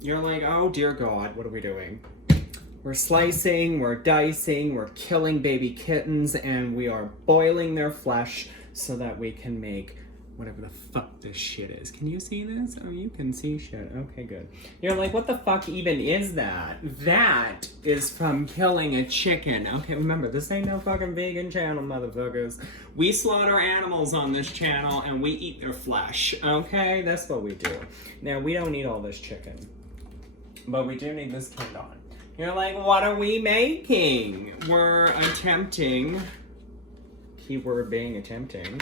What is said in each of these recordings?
You're like, oh dear God, what are we doing? We're slicing, we're dicing, we're killing baby kittens, and we are boiling their flesh so that we can make whatever the fuck this shit is. Can you see this? Oh, you can see shit. Okay, good. You're like, what the fuck even is that? That is from killing a chicken. Okay, remember, this ain't no fucking vegan channel, motherfuckers. We slaughter animals on this channel and we eat their flesh. Okay, that's what we do. Now, we don't need all this chicken, but we do need this kindon. You're like, what are we making? We're attempting, keyword being attempting,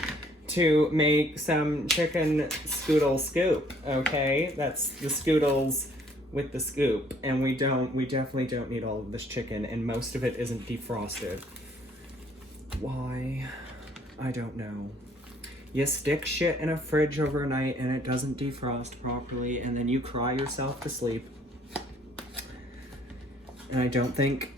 to make some chicken scoodle scoop, okay? That's the scoodles with the scoop. And we definitely don't need all of this chicken, and most of it isn't defrosted. Why? I don't know. You stick shit in a fridge overnight and it doesn't defrost properly, and then you cry yourself to sleep. And I don't think,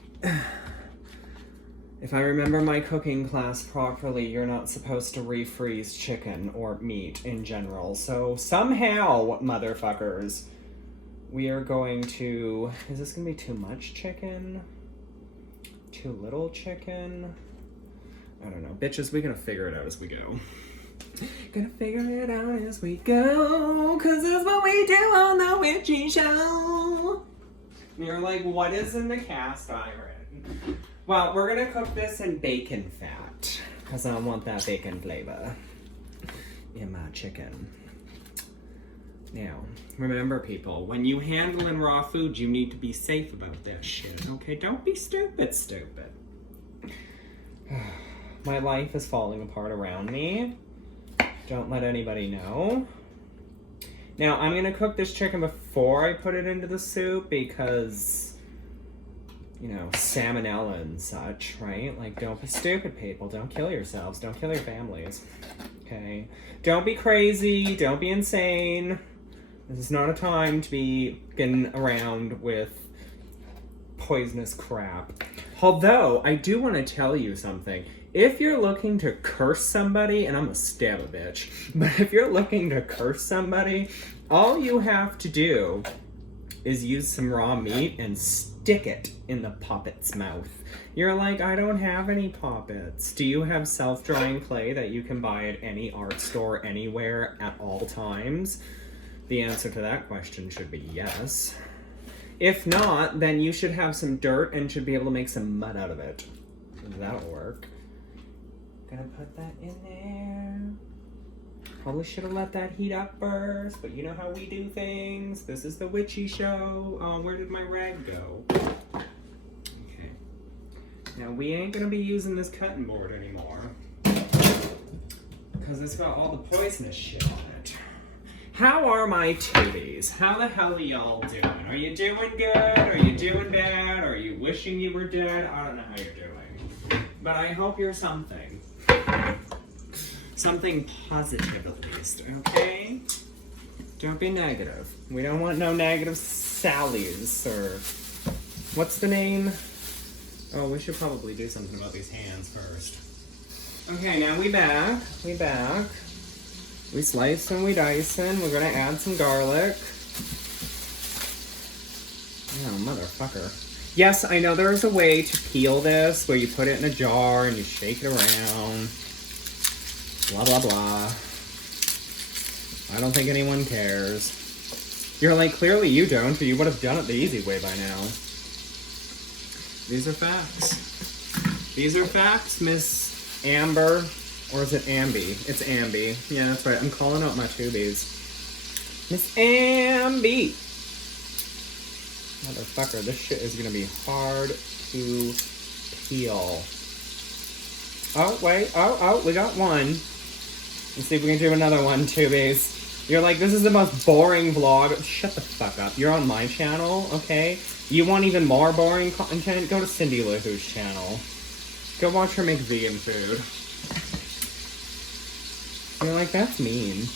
if I remember my cooking class properly, you're not supposed to refreeze chicken or meat in general. So somehow, motherfuckers, we are going to, is this gonna be too much chicken? Too little chicken? I don't know. Bitches, we're gonna figure it out as we go. Gonna figure it out as we go, 'cause that's what we do on the Witchy Show. And you're like, what is in the cast iron? Well, we're gonna cook this in bacon fat, because I want that bacon flavor in my chicken. Now, remember people, when you handle in raw food, you need to be safe about that shit, okay? Don't be stupid. My life is falling apart around me. Don't let anybody know. Now, I'm gonna cook this chicken before I put it into the soup because, you know, salmonella and such, right? Like, don't be stupid, people. Don't kill yourselves. Don't kill your families, okay? Don't be crazy. Don't be insane. This is not a time to be getting around with poisonous crap. Although, I do want to tell you something. If you're looking to curse somebody, and I'm gonna stab a bitch, but if you're looking to curse somebody, all you have to do is use some raw meat and stick it in the puppet's mouth. You're like, I don't have any puppets. Do you have self-drying clay that you can buy at any art store anywhere at all times? The answer to that question should be yes. If not, then you should have some dirt and should be able to make some mud out of it. That'll work. Gonna put that in there. Probably should have let that heat up first, but you know how we do things. This is the Witchy Show. Oh, where did my rag go? Okay. Now we ain't gonna be using this cutting board anymore because it's got all the poisonous shit on it. How are my titties? How the hell are y'all doing? Are you doing good? Are you doing bad? Are you wishing you were dead? I don't know how you're doing, but I hope you're something. Something positive at least, okay? Don't be negative. We don't want no negative Sallys or... What's the name? Oh, we should probably do something about these hands first. Okay, now we back. We slicing, we dicing. We're gonna add some garlic. Oh, motherfucker. Yes, I know there's a way to peel this where you put it in a jar and you shake it around. Blah, blah, blah. I don't think anyone cares. You're like, clearly you don't, or you would have done it the easy way by now. These are facts. These are facts, Miss Amber. Or is it Ambi? It's Ambi. Yeah, that's right. I'm calling out my tubies. Miss Ambi. Motherfucker, this shit is gonna be hard to peel. Oh, wait. Oh, we got one. Let's see if we can do another one, tubies. You're like, this is the most boring vlog. Shut the fuck up. You're on my channel, okay? You want even more boring content? Go to Cindy Lou Who's channel. Go watch her make vegan food. You're like, that's mean.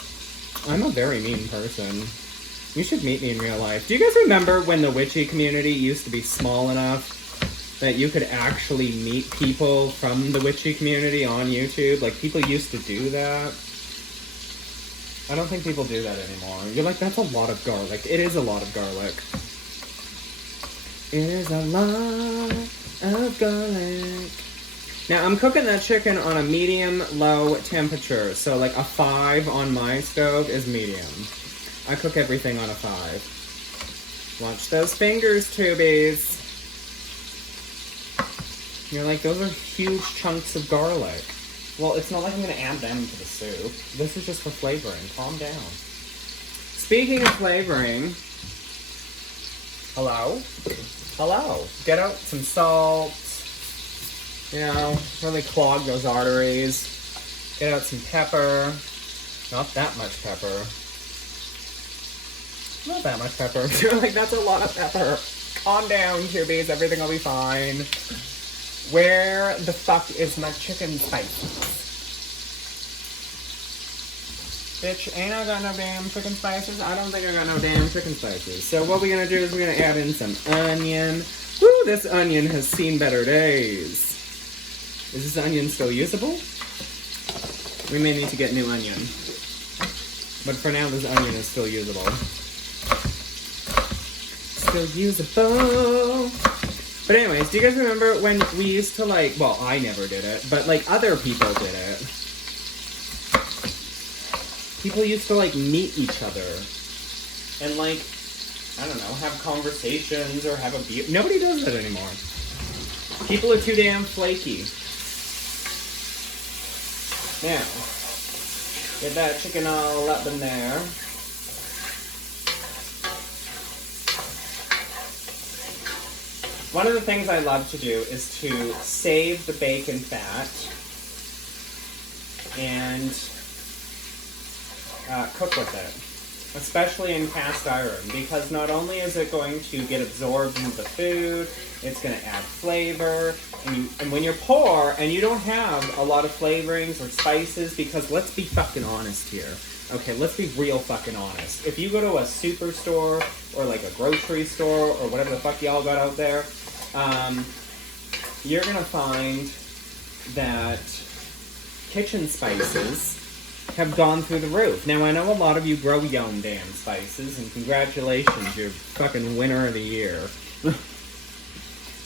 I'm a very mean person. You should meet me in real life. Do you guys remember when the witchy community used to be small enough that you could actually meet people from the witchy community on YouTube? Like, people used to do that. I don't think people do that anymore. You're like, that's a lot of garlic. It is a lot of garlic. It is a lot of garlic. Now, I'm cooking that chicken on a medium-low temperature. So, like, a 5 on my stove is medium. I cook everything on a 5. Watch those fingers, tubies. You're like, those are huge chunks of garlic. Well, it's not like I'm going to add them to the soup. This is just for flavoring. Calm down. Speaking of flavoring... Hello? Hello. Get out some salt. You know, really clog those arteries. Get out some pepper. Not that much pepper. Not that much pepper. You're like, that's a lot of pepper. Calm down, tubies. Everything will be fine. Where the fuck is my chicken spices? Bitch, ain't I got no damn chicken spices? I don't think I got no damn chicken spices. So what we're gonna do is we're gonna add in some onion. Woo, this onion has seen better days. Is this onion still usable? We may need to get new onion. But for now, this onion is still usable. Still usable. But anyways, do you guys remember when we used to like, well, I never did it, but like other people did it. People used to like meet each other and like, I don't know, have conversations or have a beer. Nobody does that anymore. People are too damn flaky. Now, get that chicken all up in there. One of the things I love to do is to save the bacon fat and cook with it, especially in cast iron, because not only is it going to get absorbed into the food, it's going to add flavor, and when you're poor and you don't have a lot of flavorings or spices, because let's be fucking honest here, okay, let's be real fucking honest. If you go to a superstore or like a grocery store or whatever the fuck y'all got out there, you're gonna find that kitchen spices have gone through the roof. Now, I know a lot of you grow your own damn spices, and congratulations, you're fucking winner of the year.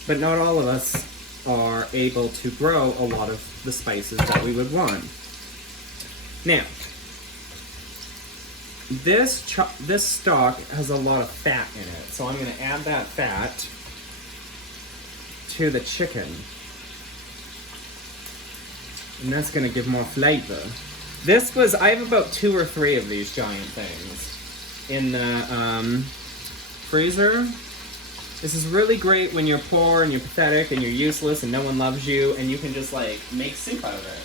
But not all of us are able to grow a lot of the spices that we would want. Now, this stock has a lot of fat in it, so I'm going to add that fat to the chicken. And that's going to give more flavor. I have about 2 or 3 of these giant things in the freezer. This is really great when you're poor and you're pathetic and you're useless and no one loves you, and you can just like make soup out of it.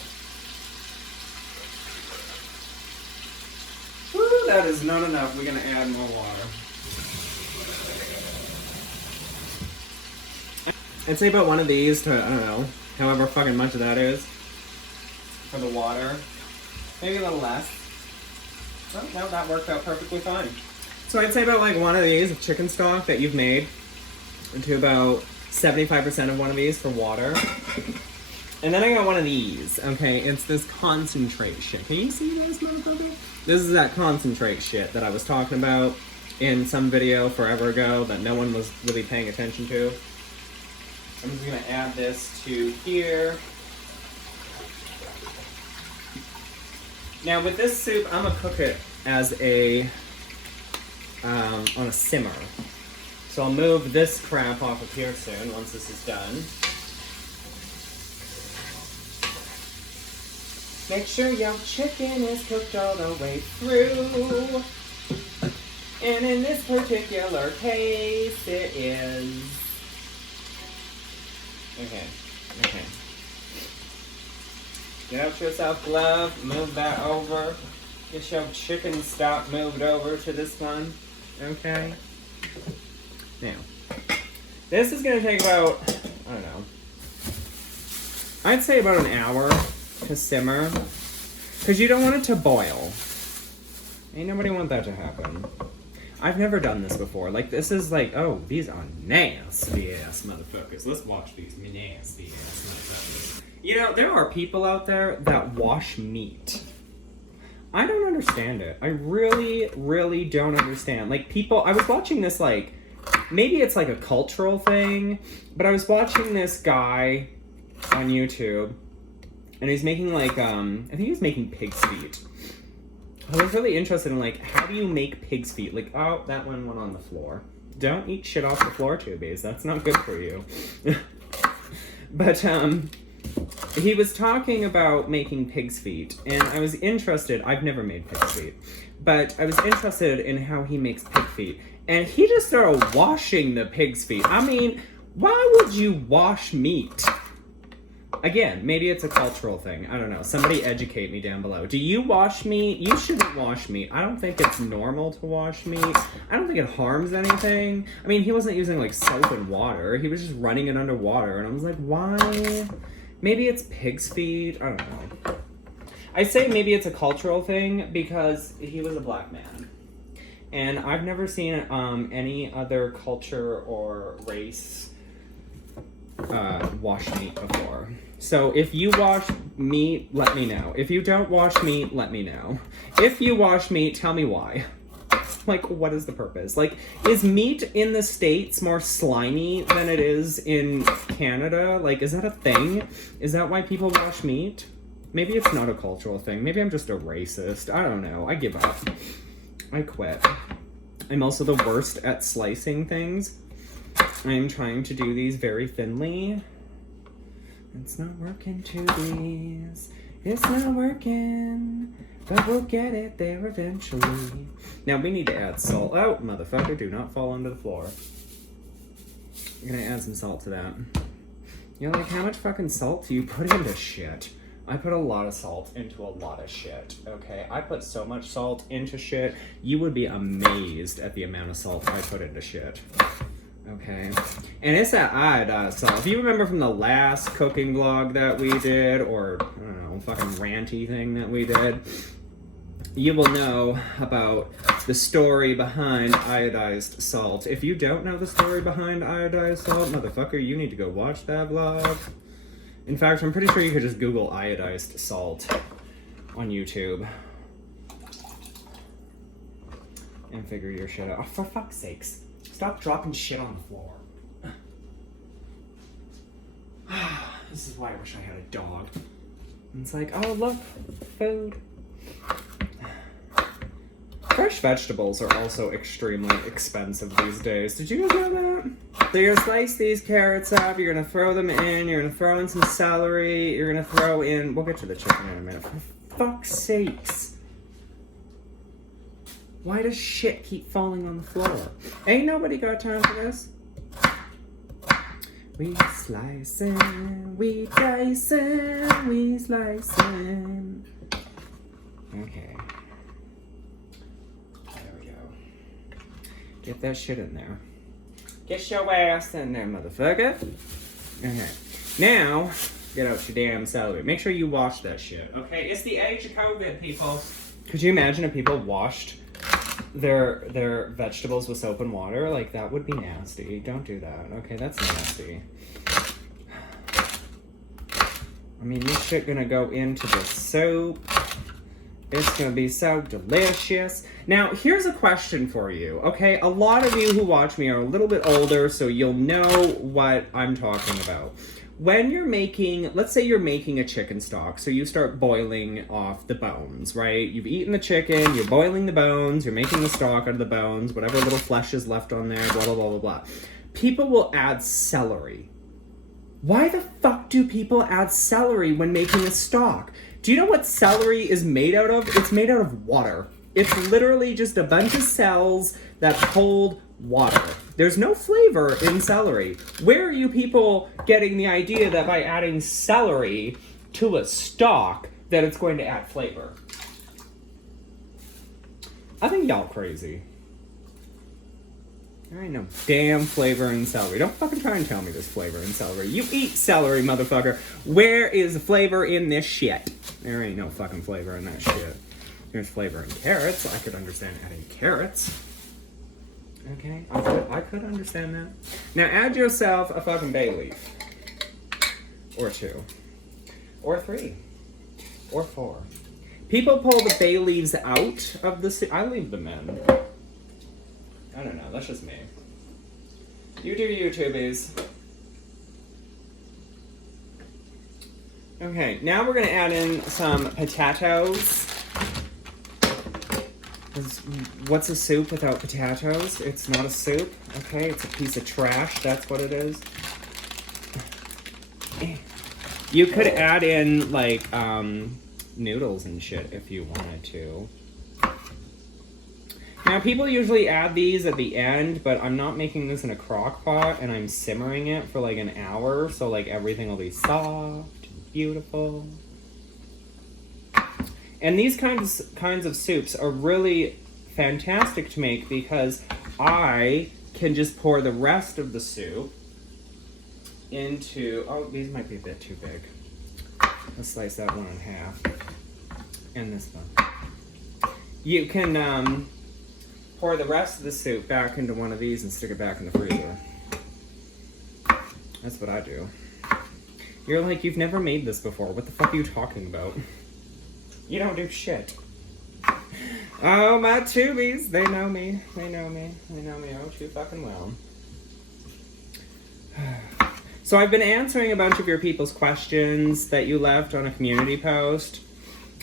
Woo, that is not enough. We're gonna add more water. I'd say about one of these to, I don't know, however fucking much of that is for the water. Maybe a little less. Oh, no, that worked out perfectly fine. So I'd say about like one of these of chicken stock that you've made into about 75% of one of these for water. And then I got one of these, okay? It's this concentrate shit. Can you see this, motherfucker? This is that concentrate shit that I was talking about in some video forever ago that no one was really paying attention to. I'm just gonna add this to here. Now with this soup, I'm gonna cook it as a, on a simmer. So I'll move this crap off of here soon, once this is done. Make sure your chicken is cooked all the way through. And in this particular case, it is. Okay. Get out yourself glove, move that over. Get your chicken stock moved over to this one. Okay. Now, this is going to take about, I don't know, I'd say about an hour to simmer, because you don't want it to boil. Ain't nobody want that to happen. I've never done this before. Like, this is like, oh, these are nasty ass motherfuckers. Let's watch these nasty ass motherfuckers. You know, there are people out there that wash meat. I don't understand it. I really, really don't understand. Like, people, I was watching this, like, maybe it's like a cultural thing, but I was watching this guy on YouTube, and he's making, like, I think he was making pig's feet. I was really interested in, like, how do you make pig's feet? Like, oh, that one went on the floor. Don't eat shit off the floor, tubies. That's not good for you. But, he was talking about making pig's feet, and I was interested. I've never made pig's feet, but I was interested in how he makes pig feet. And he just started washing the pig's feet. I mean, why would you wash meat? Again, maybe it's a cultural thing. I don't know. Somebody educate me down below. Do you wash meat? You shouldn't wash meat. I don't think it's normal to wash meat. I don't think it harms anything. I mean, he wasn't using, like, soap and water. He was just running it under water. And I was like, why? Maybe it's pig's feet. I don't know. I say maybe it's a cultural thing because he was a black man. And I've never seen any other culture or race wash meat before. So if you wash meat, let me know. If you don't wash meat, let me know. If you wash meat, tell me why. Like, what is the purpose? Like, is meat in the States more slimy than it is in Canada? Like, is that a thing? Is that why people wash meat? Maybe it's not a cultural thing. Maybe I'm just a racist. I don't know. I give up. I quit. I'm also the worst at slicing things. I'm trying to do these very thinly. It's not working, tubies. It's not working. But we'll get it there eventually. Now we need to add salt. Oh, motherfucker, do not fall onto the floor. I'm gonna add some salt to that. You're like, how much fucking salt do you put into shit? I put a lot of salt into a lot of shit, okay? I put so much salt into shit, you would be amazed at the amount of salt I put into shit. Okay, and it's that iodized salt. If you remember from the last cooking vlog that we did, or, I don't know, fucking ranty thing that we did, you will know about the story behind iodized salt. If you don't know the story behind iodized salt, motherfucker, you need to go watch that vlog. In fact, I'm pretty sure you could just Google iodized salt on YouTube and figure your shit out. Oh, for fuck's sakes. Stop dropping shit on the floor. This is why I wish I had a dog. And it's like, oh look, food. Fresh vegetables are also extremely expensive these days. Did you guys know that? So you're gonna slice these carrots up, you're gonna throw them in, you're gonna throw in some celery, you're gonna throw in, we'll get to the chicken in a minute. For fuck's sakes. Why does shit keep falling on the floor? Ain't nobody got time for this. We slicing, we dicing, we slicing. Okay. There we go. Get that shit in there. Get your ass in there, motherfucker. Okay. Now, get out your damn celery. Make sure you wash that shit. Okay, it's the age of COVID, people. Could you imagine if people washed their vegetables with soap and water? Like, that would be nasty. Don't do that. Okay, that's nasty. I mean, this shit gonna go into the soup. It's gonna be so delicious. Now, here's a question for you, okay? A lot of you who watch me are a little bit older, so you'll know what I'm talking about. When you're making, let's say you're making a chicken stock, so you start boiling off the bones, right? You've eaten the chicken, you're boiling the bones, you're making the stock out of the bones, whatever little flesh is left on there, blah, blah, blah, blah, blah. People will add celery. Why the fuck do people add celery when making a stock? Do you know what celery is made out of? It's made out of water. It's literally just a bunch of cells that hold water. There's no flavor in celery. Where are you people getting the idea that by adding celery to a stock that it's going to add flavor? I think y'all crazy. There ain't no damn flavor in celery. Don't fucking try and tell me there's flavor in celery. You eat celery, motherfucker. Where is the flavor in this shit? There ain't no fucking flavor in that shit. There's flavor in carrots. I could understand adding carrots. Okay, I could understand that. Now add yourself a fucking bay leaf. Or 2. Or 3. Or 4. People pull the bay leaves out of the soup. I leave them in. I don't know. That's just me. You do you, tubies. Okay, now we're gonna add in some potatoes. What's a soup without potatoes? It's not a soup. Okay, it's a piece of trash. That's what it is. You could add in like noodles and shit if you wanted to. Now, people usually add these at the end, but I'm not making this in a crock pot, and I'm simmering it for like an hour, so like everything will be soft and beautiful. And these kinds of soups are really fantastic to make because I can just pour the rest of the soup into... Oh, these might be a bit too big. Let's slice that one in half. And this one. You can pour the rest of the soup back into one of these and stick it back in the freezer. That's what I do. You're like, you've never made this before. What the fuck are you talking about? You don't do shit. Oh, my tubies. They know me. They know me. They know me oh too fucking well. So I've been answering a bunch of your people's questions that you left on a community post.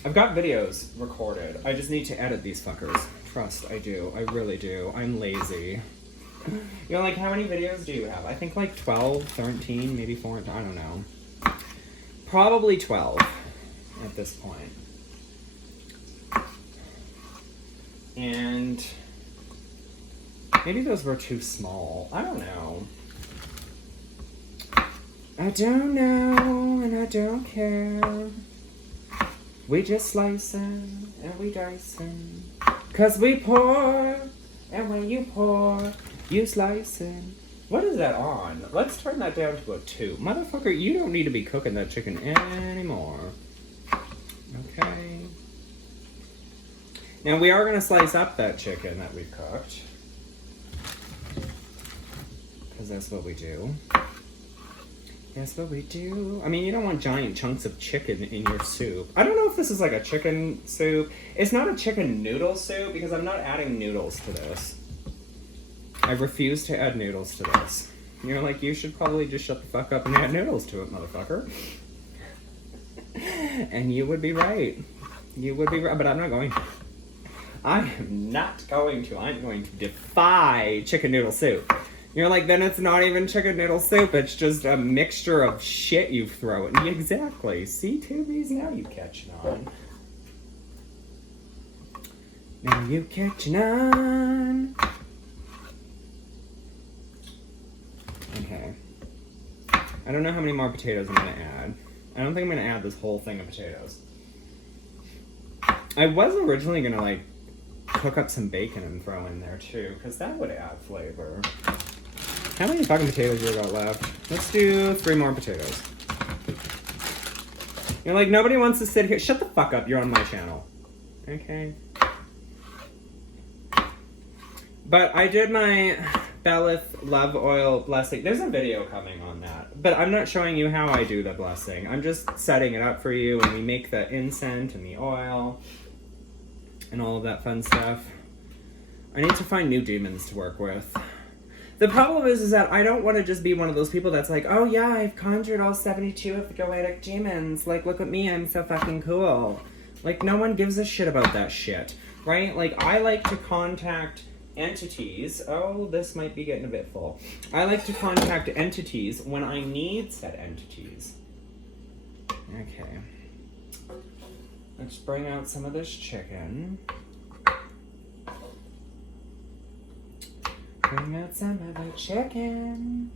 I've got videos recorded. I just need to edit these fuckers. Trust, I do. I really do. I'm lazy. You know, like, how many videos do you have? I think like 12, 13, maybe 14. I don't know. Probably 12 at this point. And maybe those were too small. I don't know. I don't know, and I don't care. We just slicing and we dicing. 'Cause we pour, and when you pour, you slicing. What is that on? Let's turn that down to a 2. Motherfucker, you don't need to be cooking that chicken anymore. Okay. Now we are going to slice up that chicken that we cooked. Because that's what we do. That's what we do. I mean, you don't want giant chunks of chicken in your soup. I don't know if this is like a chicken soup. It's not a chicken noodle soup because I'm not adding noodles to this. I refuse to add noodles to this. You're like, you should probably just shut the fuck up and add noodles to it, motherfucker. And you would be right. You would be right, but I'm not going to. I am not going to. I'm going to defy chicken noodle soup. You're like, then it's not even chicken noodle soup. It's just a mixture of shit you throw in. Exactly. See, tubies? Now you catching on. Now you catching on. Okay. I don't know how many more potatoes I'm going to add. I don't think I'm going to add this whole thing of potatoes. I was originally going to, like, cook up some bacon and throw in there, too, because that would add flavor. How many fucking potatoes do we got left? Let's do 3 more potatoes. You're like, nobody wants to sit here. Shut the fuck up. You're on my channel. Okay. But I did my Belith love oil blessing. There's a video coming on that. But I'm not showing you how I do the blessing. I'm just setting it up for you, and we make the incense and the oil and all of that fun stuff. I need to find new demons to work with. The problem is that I don't want to just be one of those people that's like, oh yeah, I've conjured all 72 of the goetic demons. Like, look at me, I'm so fucking cool. Like, no one gives a shit about that shit, right? Like, I like to contact entities. Oh, this might be getting a bit full. I like to contact entities when I need said entities. Okay. Let's bring out some of this chicken. Bring out some of the chicken.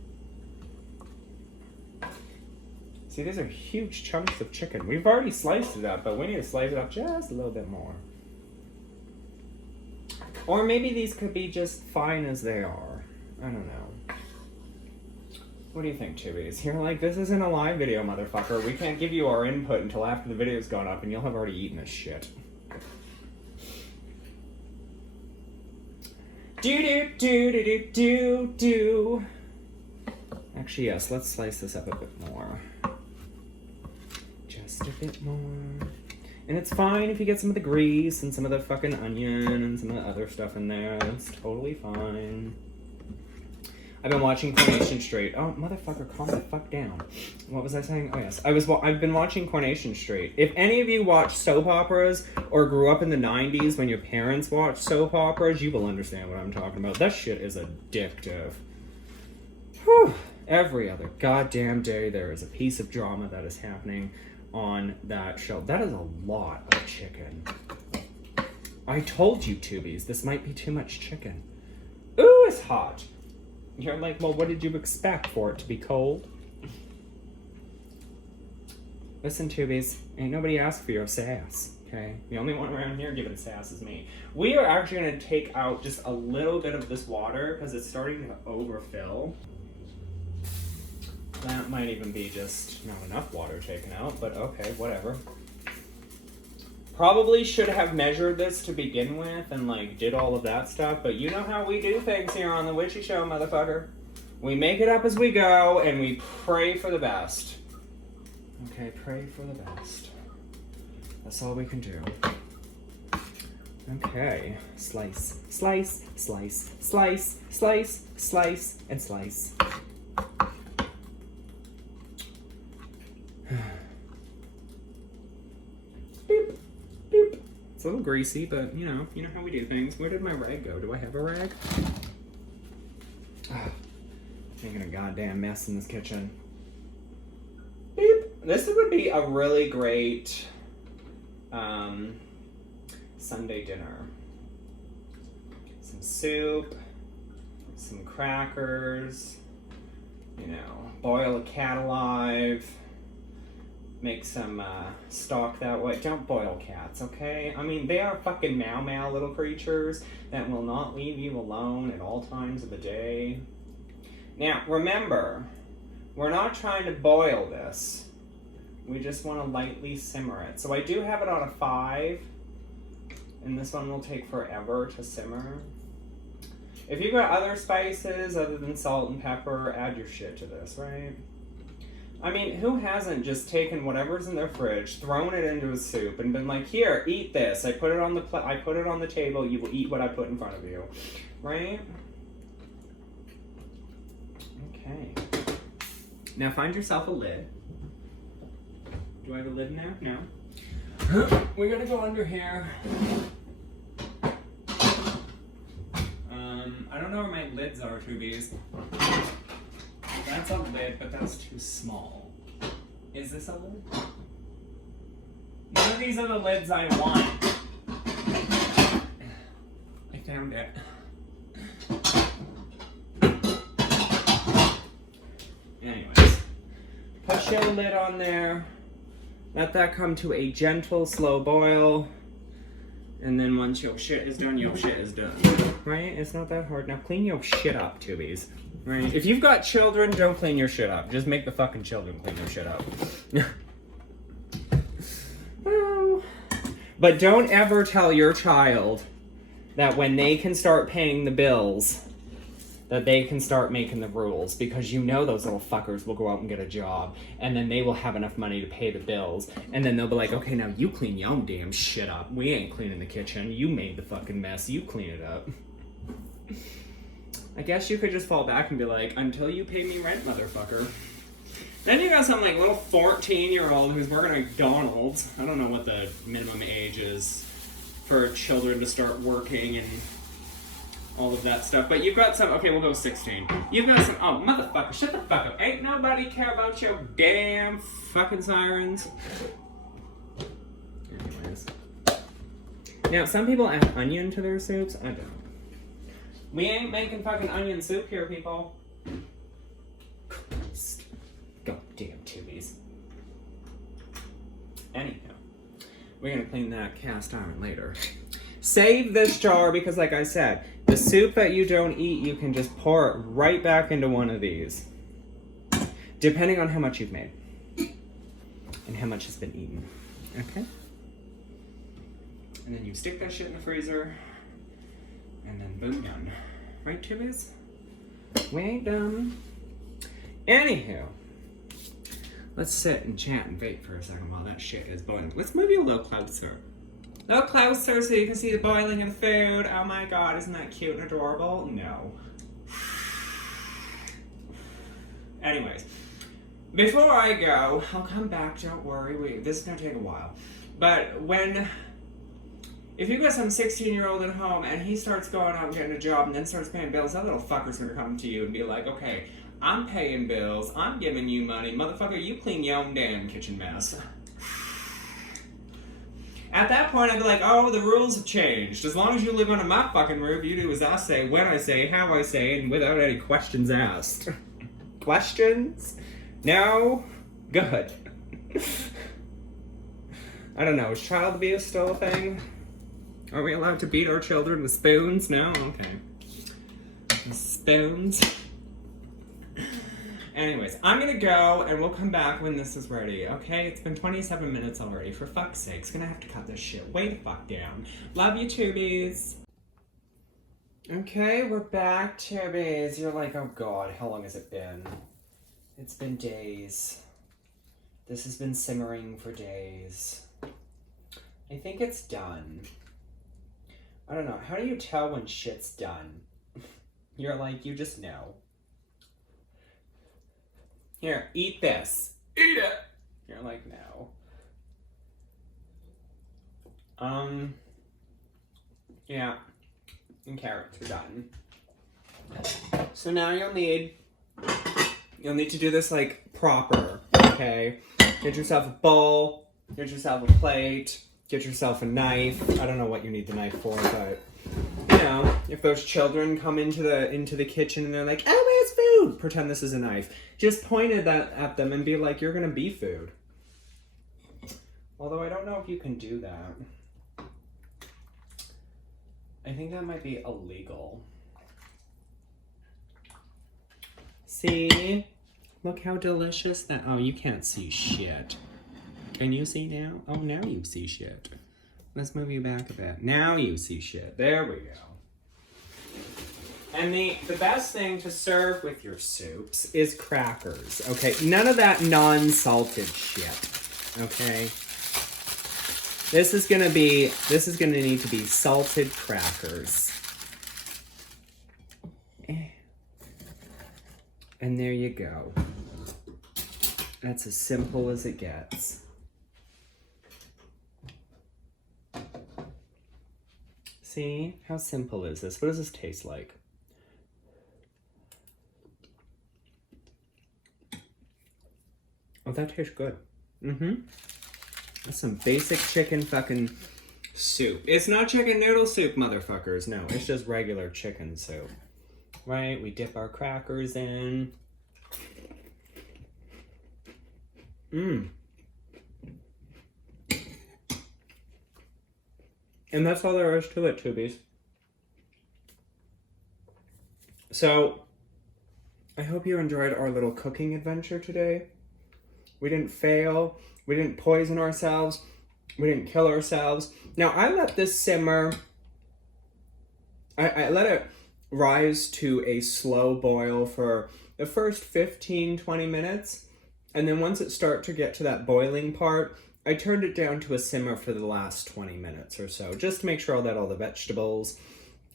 See, these are huge chunks of chicken. We've already sliced it up, but we need to slice it up just a little bit more. Or maybe these could be just fine as they are. I don't know. What do you think, Tubies? You're like, this isn't a live video, motherfucker. We can't give you our input until after the video's gone up, and you'll have already eaten this shit. Do. Actually, yes, let's slice this up a bit more. Just a bit more. And it's fine if you get some of the grease and some of the fucking onion and some of the other stuff in there. It's totally fine. I've been watching Coronation Street. Oh, motherfucker, calm the fuck down. What was I saying? Oh, yes. I've been watching Coronation Street. If any of you watch soap operas or grew up in the 90s when your parents watched soap operas, you will understand what I'm talking about. That shit is addictive. Whew. Every other goddamn day there is a piece of drama that is happening on that show. That is a lot of chicken. I told you, Tubies, this might be too much chicken. Ooh, it's hot. You're like, well, what did you expect for it to be cold? Listen, Tubies, ain't nobody asked for your sass, okay? The only one around here giving sass is me. We are actually going to take out just a little bit of this water because it's starting to overfill. That might even be just not enough water taken out, but okay, whatever. Probably should have measured this to begin with and, like, did all of that stuff, but you know how we do things here on The Witchy Show, motherfucker. We make it up as we go, and we pray for the best. Okay, pray for the best. That's all we can do. Okay, slice, slice, slice, slice, slice, slice, and slice. Beep, beep. It's a little greasy, but you know how we do things. Where did my rag go? Do I have a rag? Making a goddamn mess in this kitchen. Beep. This would be a really great Sunday dinner. Some soup, some crackers, boil a cat alive. Make some stock that way. Don't boil cats, okay? I mean, they are fucking meow little creatures that will not leave you alone at all times of the day. Now, remember, we're not trying to boil this. We just want to lightly simmer it. So I do have it on a 5, and this one will take forever to simmer. If you've got other spices other than salt and pepper, add your shit to this, right? I mean, who hasn't just taken whatever's in their fridge, thrown it into a soup, and been like, "Here, eat this. I put it on the table. You will eat what I put in front of you," right? Okay. Now find yourself a lid. Do I have a lid in there? No. We're gonna go under here. I don't know where my lids are, Tubies. That's a lid, but that's too small. Is this a lid? None of these are the lids I want. I found it. Anyways, put your lid on there. Let that come to a gentle, slow boil. And then once your shit is done, your shit is done. Right? It's not that hard. Now clean your shit up, Tubies. Right? If you've got children, don't clean your shit up. Just make the fucking children clean their shit up. Well, but don't ever tell your child that when they can start paying the bills, that they can start making the rules, because you know those little fuckers will go out and get a job, and then they will have enough money to pay the bills, and then they'll be like, okay, now you clean your own damn shit up. We ain't cleaning the kitchen. You made the fucking mess. You clean it up. I guess you could just fall back and be like, until you pay me rent, motherfucker. Then you got some like little 14-year-old who's working at McDonald's. I don't know what the minimum age is for children to start working and all of that stuff. But you've got some, okay, we'll go 16. You've got some, oh, motherfucker, shut the fuck up. Ain't nobody care about your damn fucking sirens. Anyways. Now, some people add onion to their soups. I don't. We ain't making fucking onion soup here, people. Christ. Goddamn Tubies. Anyhow, we're gonna clean that cast iron later. Save this jar because, like I said, the soup that you don't eat, you can just pour it right back into one of these. Depending on how much you've made. And how much has been eaten. Okay? And then you stick that shit in the freezer. And then boom, done. Right, Tubies? We ain't done. Anywho. Let's sit and chat and wait for a second while that shit is boiling. Let's move you a little closer. A little closer so you can see the boiling of the food. Oh my god, isn't that cute and adorable? No. Anyways, before I go, I'll come back, don't worry. This is gonna take a while. But if you got some 16-year-old at home and he starts going out and getting a job and then starts paying bills, that little fucker's gonna come to you and be like, okay, I'm paying bills, I'm giving you money, motherfucker, you clean your own damn kitchen mess. At that point, I'd be like, oh, the rules have changed. As long as you live under my fucking roof, you do as I say, when I say, how I say, and without any questions asked. Questions? No? Good. I don't know, is child abuse still a thing? Are we allowed to beat our children with spoons? No? Okay. Spoons? Anyways, I'm gonna go and we'll come back when this is ready, okay? It's been 27 minutes already. For fuck's sakes, gonna have to cut this shit way the fuck down. Love you, tubies. Okay, we're back, tubies. You're like, oh god, how long has it been? It's been days. This has been simmering for days. I think it's done. I don't know, how do you tell when shit's done? You're like, you just know. Here, eat this. Eat it! You're like, no. Yeah. And carrots are done. So now you'll need to do this like proper, okay? Get yourself a bowl, get yourself a plate, get yourself a knife. I don't know what you need the knife for, but you know, if those children come into the kitchen and they're like, oh, where's food? Pretend this is a knife. Just point it at them and be like, you're gonna be food. Although I don't know if you can do that. I think that might be illegal. See? Look how delicious that... Oh, you can't see shit. Can you see now? Oh, now you see shit. Let's move you back a bit. Now you see shit. There we go. And the best thing to serve with your soups is crackers, okay? None of that non-salted shit, okay? This is gonna need to be salted crackers. And there you go. That's as simple as it gets. See? How simple is this? What does this taste like? Oh, that tastes good. Mm-hmm. That's some basic chicken fucking soup. It's not chicken noodle soup, motherfuckers. No, it's just regular chicken soup. Right? We dip our crackers in. Mmm. And that's all there is to it, tubies. So, I hope you enjoyed our little cooking adventure today. We didn't fail. We didn't poison ourselves. We didn't kill ourselves. Now, I let this simmer. I let it rise to a slow boil for the first 15-20 minutes. And then once it started to get to that boiling part, I turned it down to a simmer for the last 20 minutes or so, just to make sure that all the vegetables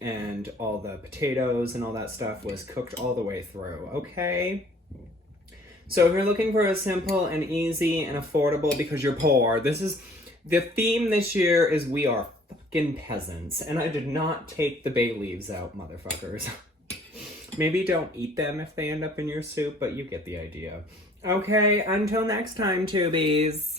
and all the potatoes and all that stuff was cooked all the way through, okay? So if you're looking for a simple and easy and affordable because you're poor, this is, the theme this year is we are fucking peasants, and I did not take the bay leaves out, motherfuckers. Maybe don't eat them if they end up in your soup, but you get the idea. Okay, until next time, tubies.